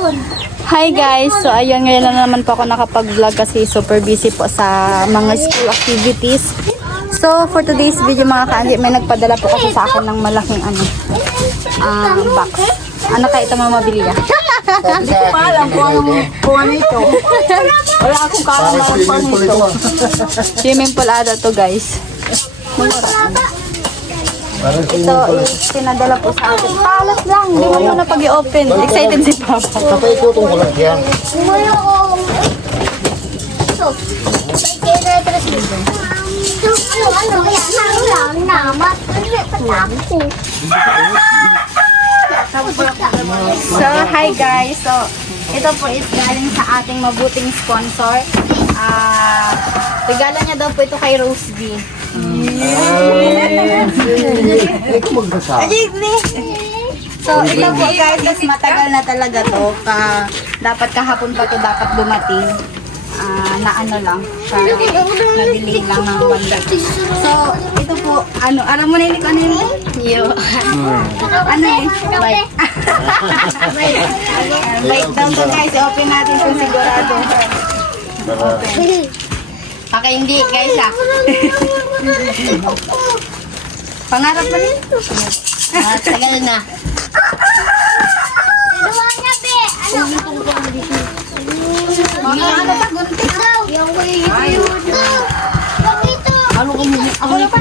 Hi guys! So ayun, ngayon lang naman po ako nakapag-vlog kasi super busy po sa mga school activities. So for today's video mga kaandi, may nagpadala po kasi sa akin ng malaking box. Ano kaya ito mga mabili ya? Hindi ko alam kung ano ito. Wala akong kakamarang pang ito. Swimming pool ata to guys. Ito is pinadala po sa akin. Palas lang, hindi mo muna pag-i-open. Excited si Papa. Kapag ito itong kulang yan. So, hi guys. So, ito po is galing sa ating mabuting sponsor. Regalo niya daw po ito kay Rose B. Ito magsasabi. So, ito po guys, is matagal na talaga to. Dapat kahapon pa to dapat dumating. Na ano lang, na-delay lang ng banda. So, ito po, alam mo na yun, ano yun? Yo. Ano yun? Bite. Bite daw to guys, open natin kung sigurado. Open. Paka hindi guys Pangarap mo rin? Tagal na. Ano pa? Gunting daw. Ano kami? Ako na pa.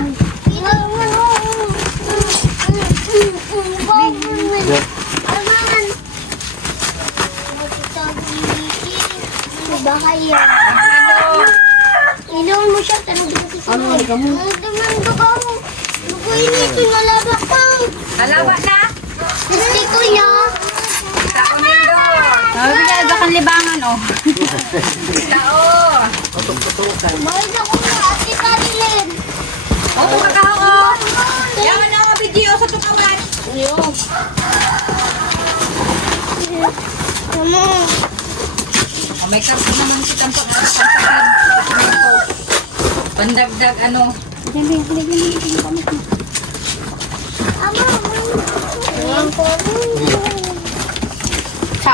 Baka yan. Ilaw mo siya. Ano ka mo? Luguin ito. Nalaba ka. Nalawa na. Gusto ko niya. Sabi niya, bakang libangan oh. Mahal ako na ate Karilyn. O, itong kakao. Yan na ang video sa tukawan. Mama. May karto naman kitang pang-asakin. Pandagdag ano.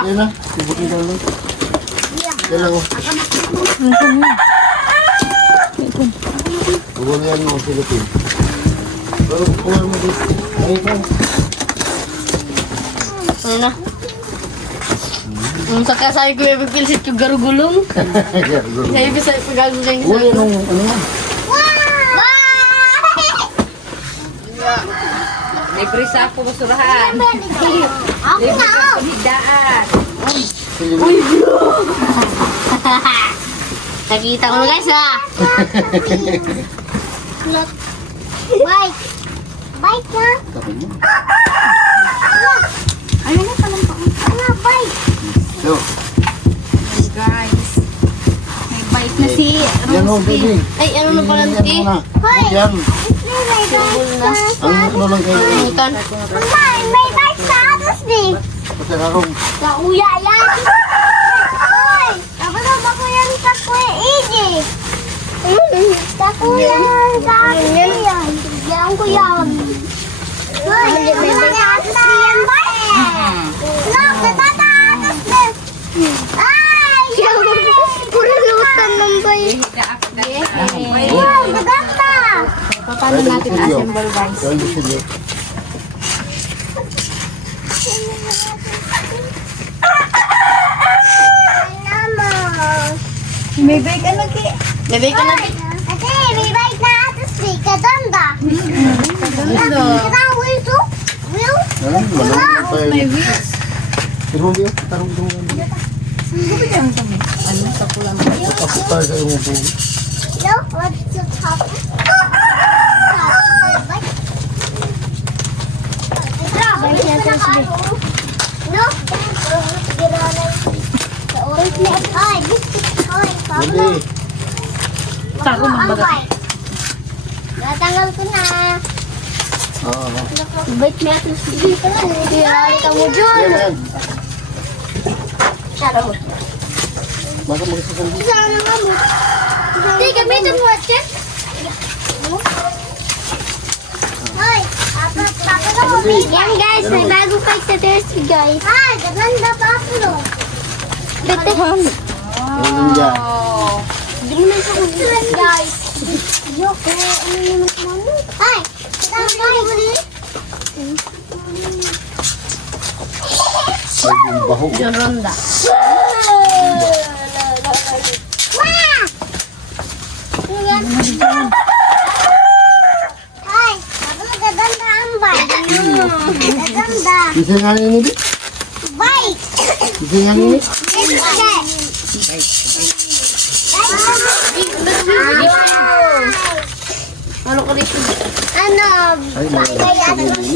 Yan na. Sibutin ka lang. Yan lang. Huwag yan mo sibutin. Pero kuha mo dito. Ay ka. Ano na? Sa kasay ko yung pilsit yung garugulong. Sa ibig sa pagagulong sa Uli nung ano yan. Libre sa ako basurahan. Ako na! Higdaan. Nakita ko na guys Bike! Bike na! Ayun na pala pa. Ano bike? So, Guys, may bite na si yan o, Rose B. baby. Ay, ano na pala Yan niti? muna. Yan. Ang ano lang kayo. Ikan. May bike sa atas ni. Pasakarong. Sa uya yan. Hoy! Ako na ba ko yan sa kuya Iggy? Sa kuya sa akin yan. Yan ko yan. Hoy! Ano na yung atas ni yan ba? Look! Natatatas din! Ay! Puro lutan ng bay. Wow! Maganda! Paano natin assemble guys? Kaya gusto niyo. May bike ano ki? Bebe ka na. Ate, may bike na atas ni. Kadanda. Kadang wheel to? Wheel? Ano? Malang pa May yun. wheels. Tarong diyo. Tarong diyo. Ano sa kulang? Tapos tayo sa iyong buong. No? What's the top? No? Ay, gusto ko. Hindi. Tako magbaga. Natanggal ko na. Oo. Bait mo natin sige ka lang. Hindi ka mo dyan. Yan yan. Charot. Baka magsasabi. Sana nga mo. Hindi, gamitin mo at check. Hoy, Yan guys, may bago kay Tetes guys. Ah, ganda pa ako. Ano yan? Hindi mo na siya kulit guys. Yok, ano naman mami? Ay, tama guys. Ay, yung baho. Ronda. Ay, gaganda ang bike. Gaganda. Bisa nga ini, Di? Bike. Bisa nga ini? Ano ko dito? Ano? Ay,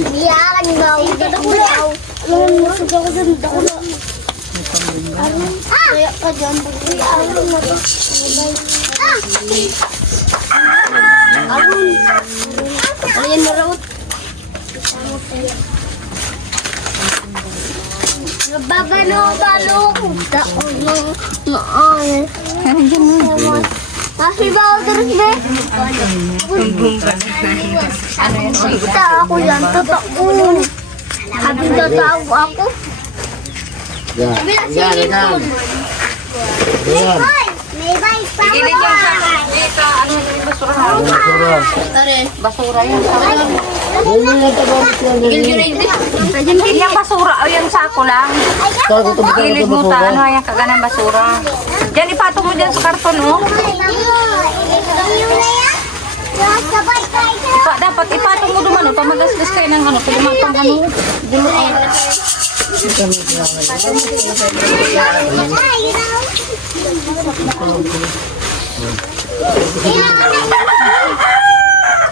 Biyakan daw. Daw. Alam mo, suga ko dyan. Dakulo. Ah! Kaya ka dyan. Biyakan mo to. Ah! Ayan na raw. Nababalo-balo ko. Taon ng maan. Kasi ba ako terus be? Kita ako yan. Totoo. Sabi tataw ako. Yan. Yan, yan. Yan. Hoy! May bike pa ako. Dito, ano yung basura? Basura. Basura yan. Ayun yung tagamit yan. Yung basura, o yung sako lang. Sako ito ba Gilid mo ta, ano yung kaganang basura. Diyan, ipatong mo dyan sa karton, oh. Sabay tayo. Dapat ipatong mo duman, oh. Pamagasgas kayo ng ano, pag ano. Dulo,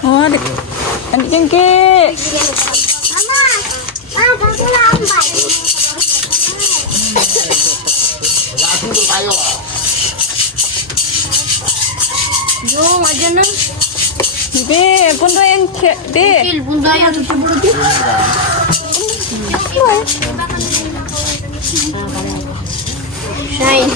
oh, adik. Adik yang ke. Mama, bago na ang bike. Yung, aja na. Be, bunda yang ke, be. Bunda yang Shine.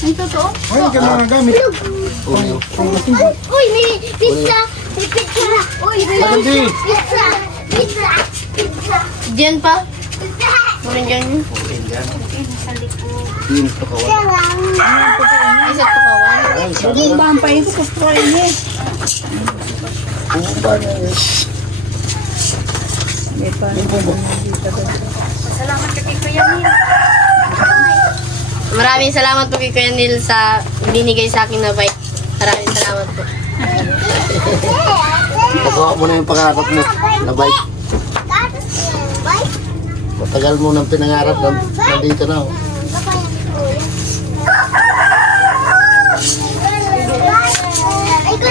Ay, totoo? Ay, ka mga gamit. Uy, may pizza! May pizza! Uy, may Hindi. pizza! Pizza! Pizza! Diyan pa. Pizza! Kunin dyan. Pinis pa kawan. Ay, sa tukawan. Ay, sabi na. Bampay ko sa story niya. Pumunta na eh. Salamat kay Kuya Neil. Maraming salamat po kay Kuya Neil sa binigay sa akin na bike. Maraming salamat po. Pagawa mo na yung pangarap mo na bike. Bike? Matagal mo nang pinangarap na nandito na. Oh.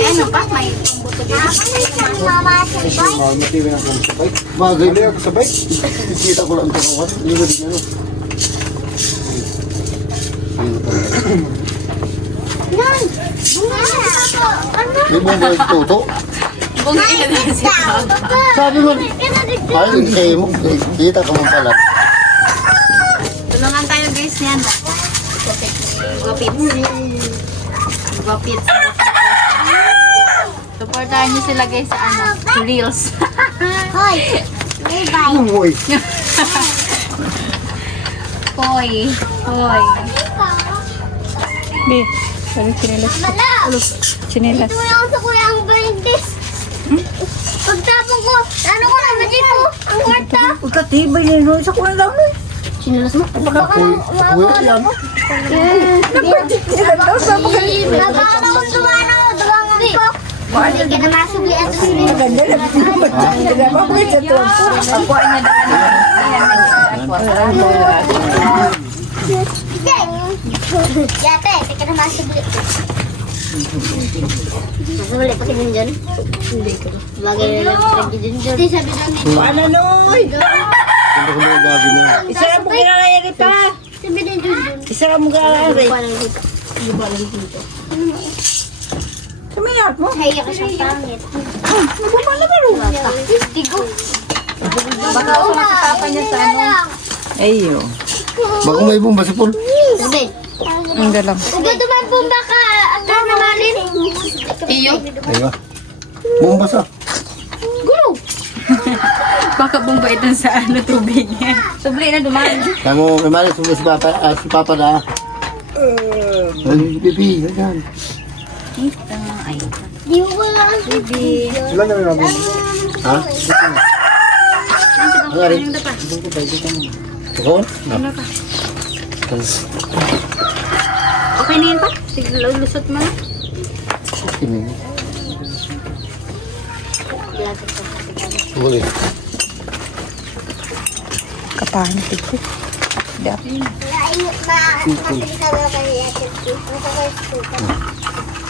Ano pa? May mama sa bike? Bagay na ako sa bike. Kita ko lang ito kawan. Hindi ko din ano. Nan! Bunga na ako! Ano? Hindi mo ba yung tuto? Sabi mo, ay hindi kayo mo. Kita ka mo pala. Tulungan tayo guys niyan. Gupits. Gupits. Supportahan niyo sila guys sa ano, Reels. Hoy! May bike! Ano boy? Hoy. Hoy. Be, sorry chinelas. Mala! Chinelas. Ito lang sa kuya ang balintis. Pagtapon ko, ano ko naman dito? Ang kwarta. Pagkatibay na yun, isa ko na lang nun. Chinelas mo. Kuya yan. Nabaka kong dumano. Dumangan ko. Hindi ka na masubli at sili. Maganda na pinapagod sa tuwa. Ako ay nadagan. Yate, hindi ka na masubli. Masubali pa kayo dyan? Hindi ko. Bagay na lang pinag dyan dyan. Hindi sabi namin. Paano noy? Hindi ko yung gabi niya. Isa lang mo kinakayari pa. Sabi na Junjun. Isa lang mo kinakayari. Sumayat mo. Kaya ka siyang pangit. Nagpapala ba rin? Tigo. Baka ako nakatapan niya sa ano. Ayo. Baka may bumba si Paul. Sabi, Ang dalam. Nagduduman po baka ang namalin. Iyo. Diba? Bumbas ah. Baka bumba ito sa tubig. Subli na dumaan. Kamu, may mali, si Papa na. Ay, bibi, ganyan. Ay, Di mo wala ang baby. Sila na namin. Ha? Ano rin? Ikaw? Ano pa? Okay na yun pa? Sige, lusot mo na. Boleh. Kapantik ko.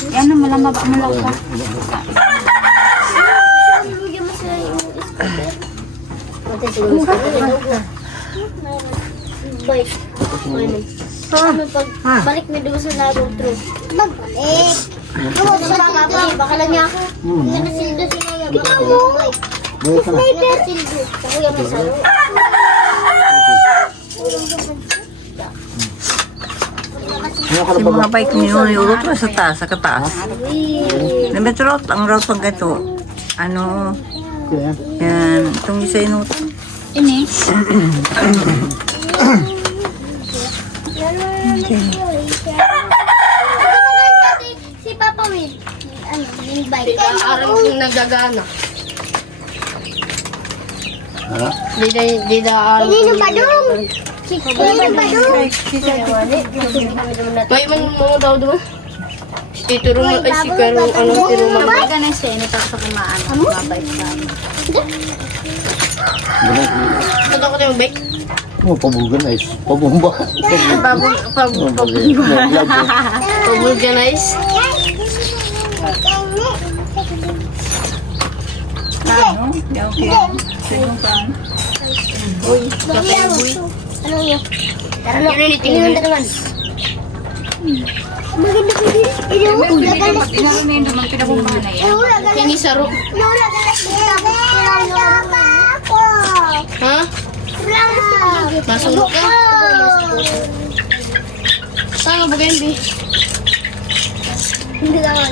Yan na, malama ba? Malaw pa. Bike. Ano pag balik na doon sa labong truck? Magbalik. Ano sa mga kapatid? Baka lang niya ako. Nakasildo si Maya. Baka mo. Sniper. Sildo. Sa kuya may saro. Si mga bike niyo, yung sa taas, sa kataas. Namet route, ang route pang gato. Ano, yan, itong isa inutan. Ini. Si Papa Will. Ano, yung bike. Araw kong nagagana. Ha? Di da Ini yung badong. Ini yung badong. May man mo daw doon. Tito Roma ay si pero ano si Roma. Baga na siya, ito sa kumaan. Babay sa Ito ko yung bake. Oh, pabugan guys. Pabumba. Pag-organize. Ano yun? Yun yung itingin. Maganda ko din. Inuula galas. Inarumin naman pinabumbahan na yan. Inuula galas. Kini saro. Inuula galas. Sama ako. Ha? Masuk ka. Saan ba ganyan, Bi? Hindi naman.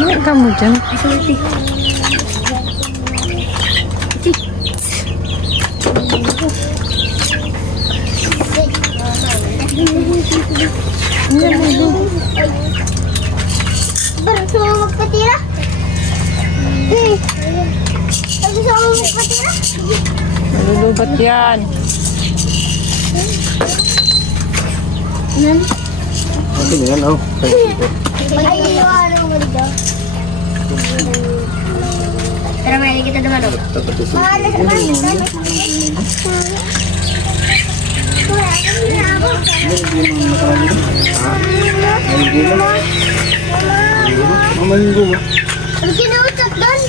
Ano ka mo dyan? Baru semua magpatira? Baru semua magpatira? Malulubat yan. Ano yan, oh. Ay, ano mo dito? Tara, may kita naman. Malas naman. Mamalinggo ba? Ang kinuusap doon.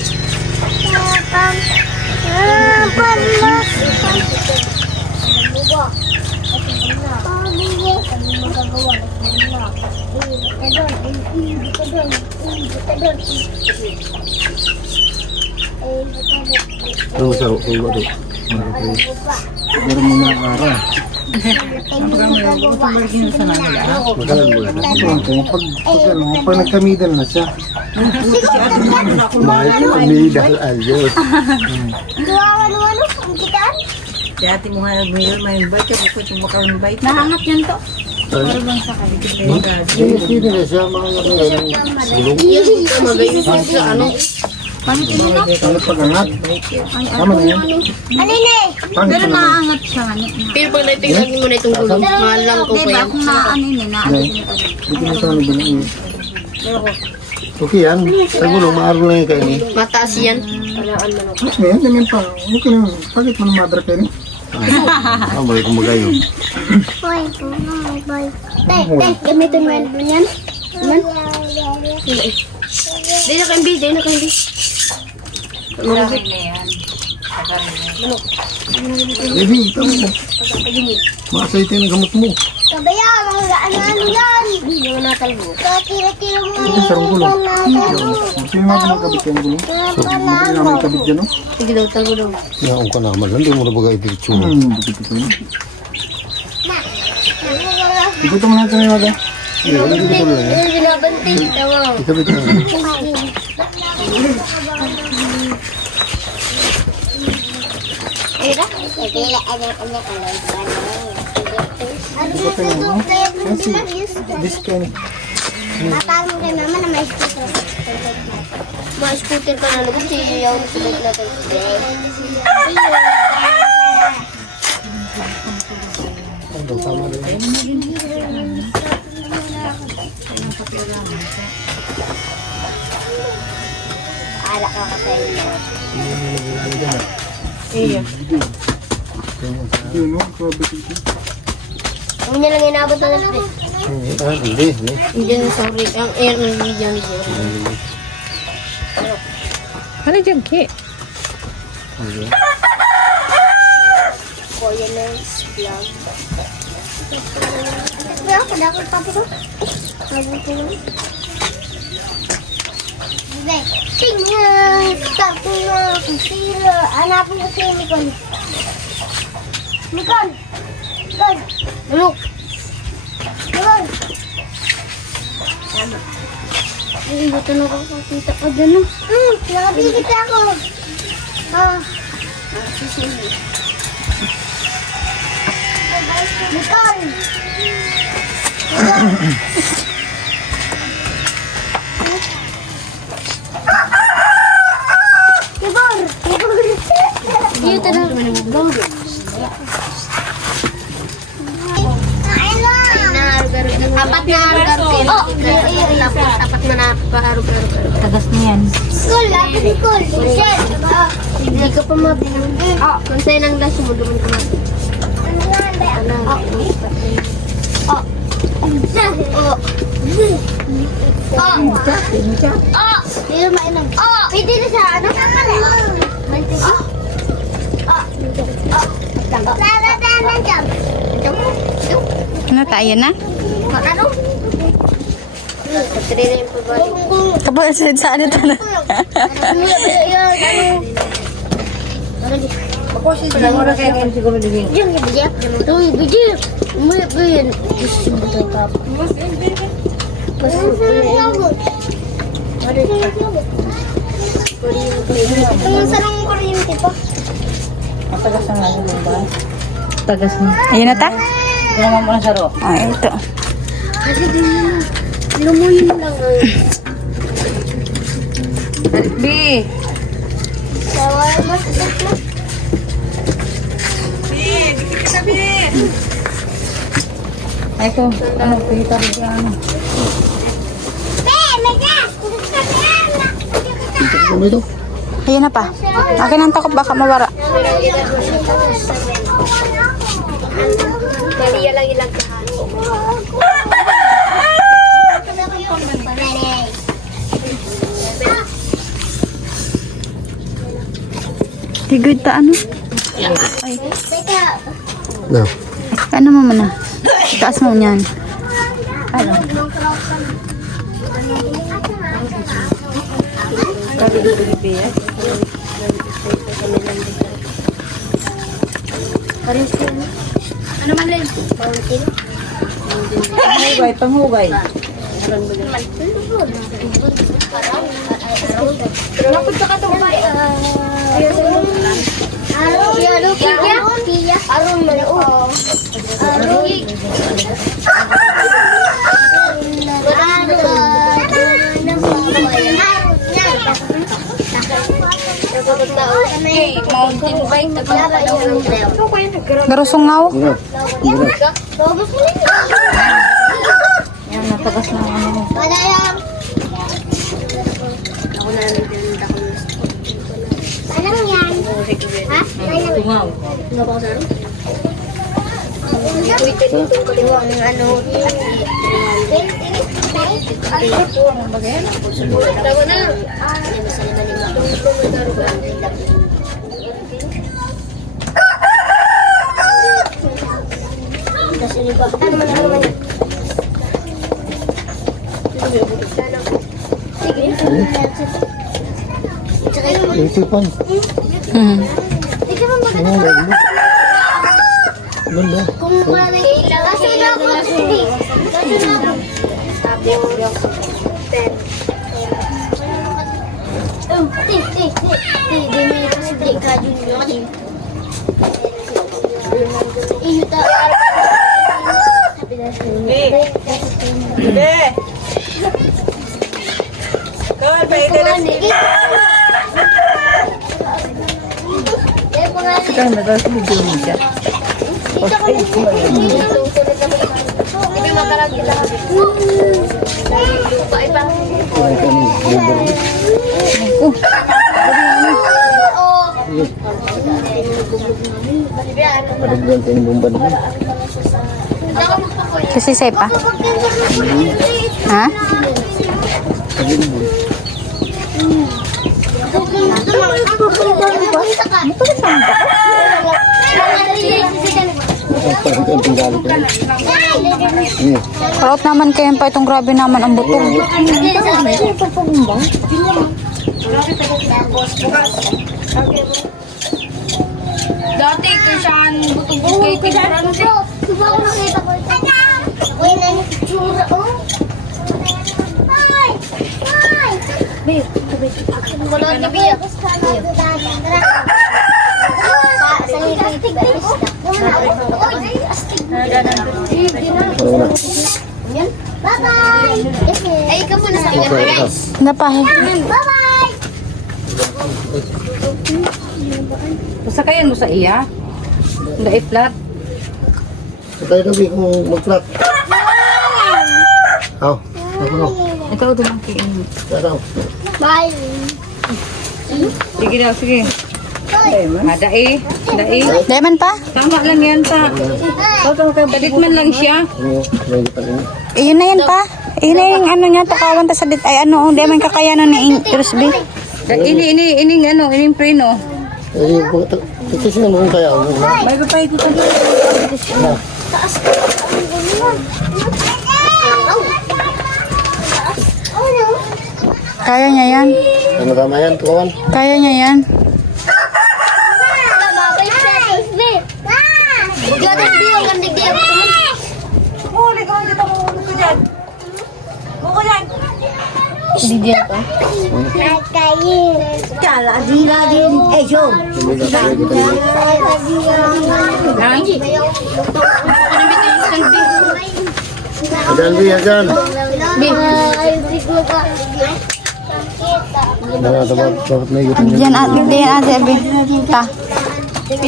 Tuh, sa ulo do. Meron mo na ara. Magalan mo yan. Pag nagkamidal na siya. Kamidal, ayos. Duwawan-wano ang kitaan. Si ate mo nga may bike, ako ko yung makawin bike. Nahangat yan to. Hindi na siya, mga gulong. Magayon sa ano. Ano pag-angat? Tama na yan. Alin eh? Pero naaangat siya. Pero pag naitignan mo na itong gulong, mahal lang ko Diba kaya. kung naaano yun eh, naano yun ito. Hindi na siya nabili. Okay yan. Sa gulong, maaro lang yung kayo ni. Mataas yan. Ngayon, ganyan pa. Okay na. Bakit mo na madra kayo ni? Ah, balik kong magayo. Boy, boy. Tay, gamitin mo yan. Man? Di na kayong di na kayong Baby, ito mo. Makasayte ng gamot mo. Kabaya, mga ano yan. Hindi naman natalbo. Tira-tira mo Ito sarong gulong. Sino natin magkabit yan gulong? Hindi namin kabit yan, no? Sige daw, talbo daw. Yaong ka naman lang, di mo na bagay ipicture. Bukit ito yun. Ikuto mo natin yung mga. Yung binabantay. Tawa. Ikabit na. This can. Matalo rin naman na may scooter. Mga scooter ka na nagot, siyaw na sabay natin. Ala ka kasi Yun, no? Kabit ito. Ano niya lang inabot na natin. Hindi. Hindi na sorry. Ang air ng video ni Jero. Ano dyan, Ki? Kuya Nels vlog. Kaya ako dapat pati ko. Mabuti naman. Bebe, tingnan! Tapos na kung sila. Hanapin ko si Nicole. Nicole! Nicole! Look! Nicole! Ay, buto na ako kita pa dyan. Nakabigit ako. Nicole! Dito na. Apat na hargar-hargar. Tapos apat na napaharog-harog. Tagas niyan. Nicole, lapit Nicole. Michelle. Hindi ka pa mabinang. Kung sa'yo lang daw, sumuduman ka natin. Pwede na sa ano? Ano tayo na? Ano? Patrina yung pabalik. Kapag saan ito na? Ang sarang kuryente pa. Tagas niya. Ayun na ta? Ito naman mo na saro. Ay, ito. Kasi din yun. Lumuyin lang. Bi! Sawa mo sa sakla. Ay ko, ano, pihita rin siya, ano. Ito mo ito. Ayun na pa. Akin ang takot baka mawara. Maliya lang ilang Tigod ta ano? Teka, Na. Ano mo muna? Taas mo niyan. Ano? ano man lang? Panghugay, panghugay. Napod ka itong bay. Arong malao. Mountain bike. Garusungaw? Yan, natagas na ano. Wala yan. Anong yan? Ha? Tungaw. Ano? Tawa na. Tapos ini ko. Ano naman? Sige. Tsaka yung Ito pa. Sige mo maganda. Ganda. Kung wala na kasi na ako. Kasi na ako. Sabi ko. Oh, di may kasi break ka yun. Iyo ta. Bebe! Kawan, paida na Sekarang dah tahu video ni siya. Kasi sepa. Ha? Paraot naman kayo pa itong grabe naman ang butong. Dati ko siya butong-butong kay Tigran. Diba ako nakita ko ito? Uy, nani picture, oh. Hoy! Hoy! Wala na biya. Bye-bye! Ay, ikaw muna sa akin, guys. Napahe. Bye-bye! Pasakayan mo sa iya. Hindi i-flat. Tayo gabi kung mag-flat. Aw. Ako. Ito ito mangkiin. Taraw. Bye! Sige daw, sige. Dai. Diamond pa? Tama lang yan pa. Kadit man lang siya. Ano? May gitan ini. Iyon na yan pa. Iyon na yung ano niya, tukawan ta sa dit. Ay ano, diamond kakayanan ni USB. Ining preno. Eh, kasi naman kaya ako. May papay dito. Kaya niya yan. Ano tama yan, kawan? Kaya niya yan. Adan, Bi, adan. Dapat may gitan yan. Diyan ate, abi. Ta.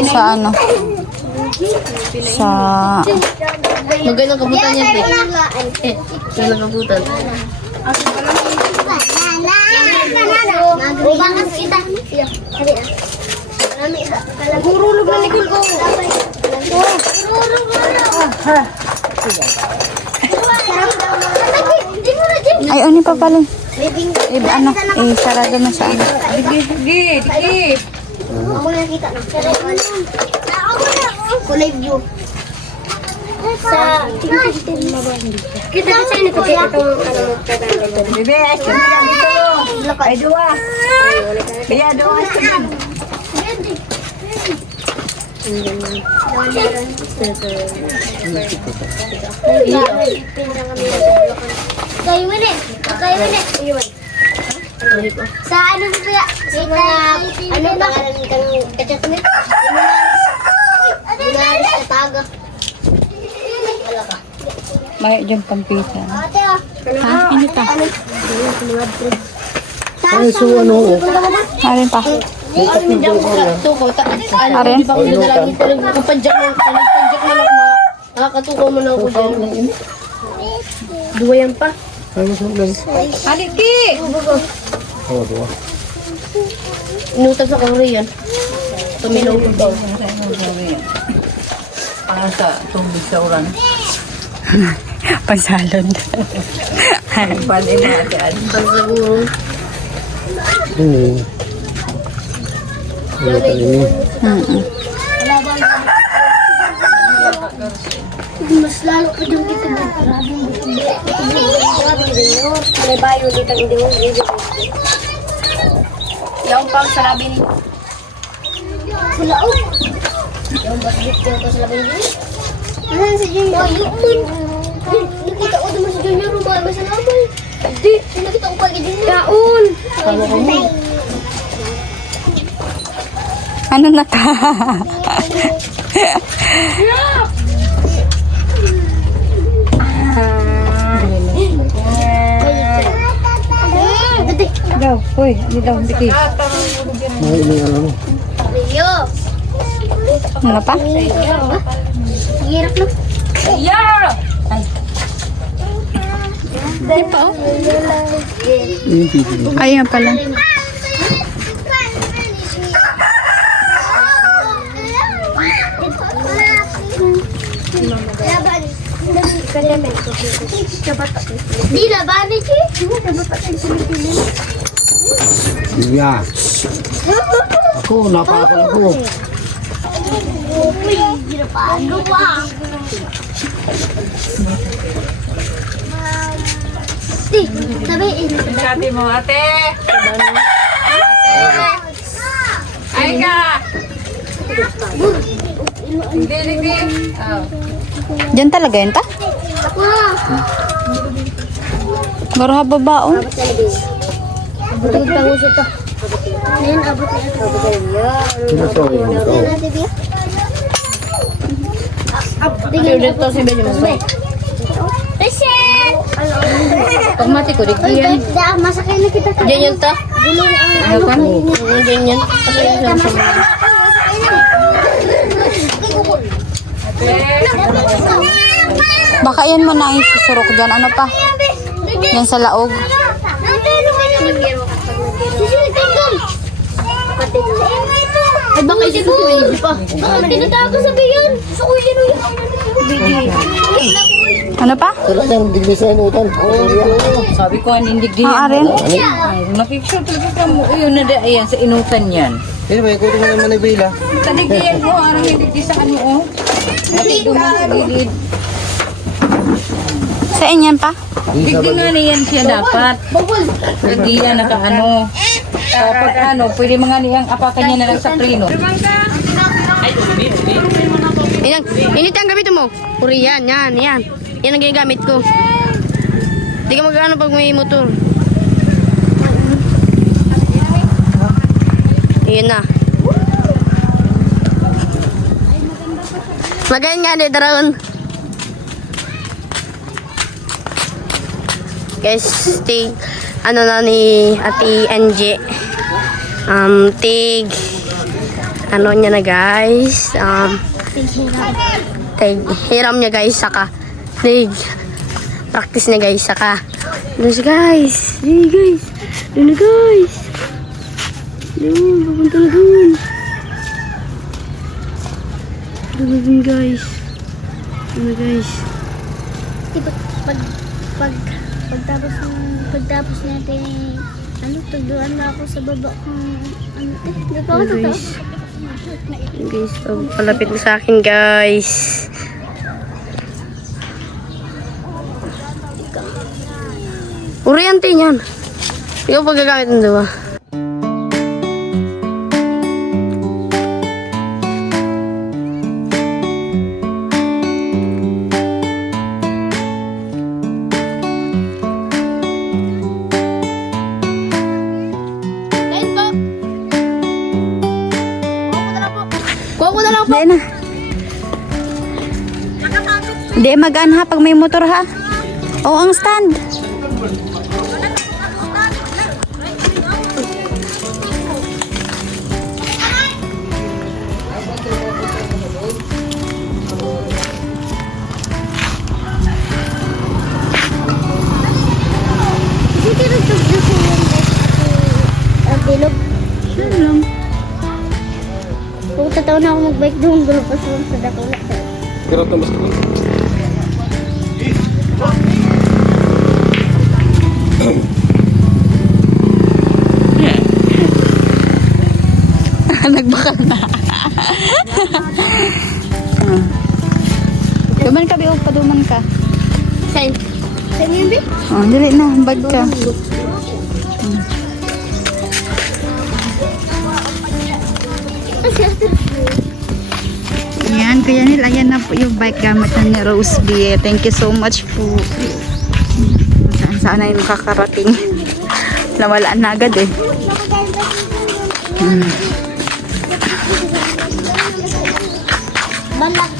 Sa ano? Sa... Magandang kabutan yan, eh. Magandang kabutan. Ubangan kita. Gurulog na likod ko. Ay, oni pa pala. Ano? Sarado na sa ano. Sige. Ako na kita na. Kulay view. Sa kita sa ini ko itong Bebe, action ka dito. Ay, dua. Kaya dua. Kayo ini. Sa ano ba kaya? Sa mga ano pangalan kang kachatmit? Ano sa taga? Wala ka. May dyan pampitan. Ate ah. Ha? Hindi pa. Ay, so ano? Arin pa. Tuko, Arin? di ba ako nalagi ko lang kapadyak mo lang nakakatuko mo na ako dyan. Dua yan pa. Ay, mas lang. Haliki! Oh, dua. Inutag sa Korean. Tumilaw ko daw. Para sa tubig sa uran. Pansalon. Pwede na ate. Pansaguro. Gitan ini. Mas lalo pa yung kita na maraming grabe din yun. May bayo dito ang hindi mo. Yung pang sa labi ni... Sila oh. Yung basket ko sa labi niya. Ano si Junior? Nakita ko naman si Junior. Rumah may salaman. Hindi. Nakita ko pagi Junior. Kaon. Ano na ta? Daw, hoy, hindi daw, hindi. May ano. Rio. Ano pa? Hirap na. Di pa oh. Yung pipi. Ayun pala. Di laban ni Chi. Yeah. Ako, napakal ako. Uy, di na pa. Ano pa? Di, sabihin. Sabi mo, ate. Ay ka. Hindi, hindi. Diyan talaga yun ta? Wow. Garo babaon. Abot ang uso to. Ngayon, abot na ito. Sino to? Yun to. Tingnan dito si Benjamin. Reset! Pagmati ko, di yan. Masakay na kita. Diyan yan ta. Ano ka? Diyan yan. Baka yan mo na yung susurok dyan. Ano pa? Yan sa laog. Ay, baka isip ko hindi pa. Baka tinatago sa biyon. Gusto ko yun. Ano pa? Talagang digli sa inutan. Sabi ko, anindig din Ah, yan. Aren. Nakikisure talaga ka mo. Yun na ayan, sa inutan yan. Sino ba? Ikutin mo yung manibila. Sa digdiyan mo, arang hindi di sa ano, oh. Pati duman sa gilid. Sa inyan pa? Digdi nga niyan siya dapat. Digdiyan naka ano. Kapag ano, pwede mga niyang apakan niya na lang sa prino. Init ang gamit mo. Puri yan, yan, yan. Yan ang ginagamit ko. Hindi ka mag-ano pag may motor. Yan na. Magayon nga ni Daron. Guys, tig, ano na ni Ate NJ. Tig, ano niya na guys. Tig, hiram niya guys, saka. Tig, practice niya guys, saka. Guys, guys. Hey guys. Doon na guys. Doon, papunta na doon. Doon guys. Doon na guys. Pagtapos natin, ano, tuduan na ako sa baba kung, ano, hindi pa ako totoo. Guys, palapit na sa akin guys. Oriente niyan. Ikaw paggagamit ng dua. Hindi na. Hindi magaan ha pag may motor ha. Oo, ang stand. Hindi rin ito gusto yung bilog. Sure lang. Kung tataw na ako mag-bike doon, gulo pa sa dakula. Pero ito mas ko. Nagbakal na. Duman ka, Biog. Paduman ka. Saan? Saan yun, Bi? Oh, dili na. Bag ka. Ayan, Kuya Nil. Ayan na po yung bike gamit na ni Rose B. Thank you so much po. Saan na yung kakarating. Nawalaan na agad eh. Balak.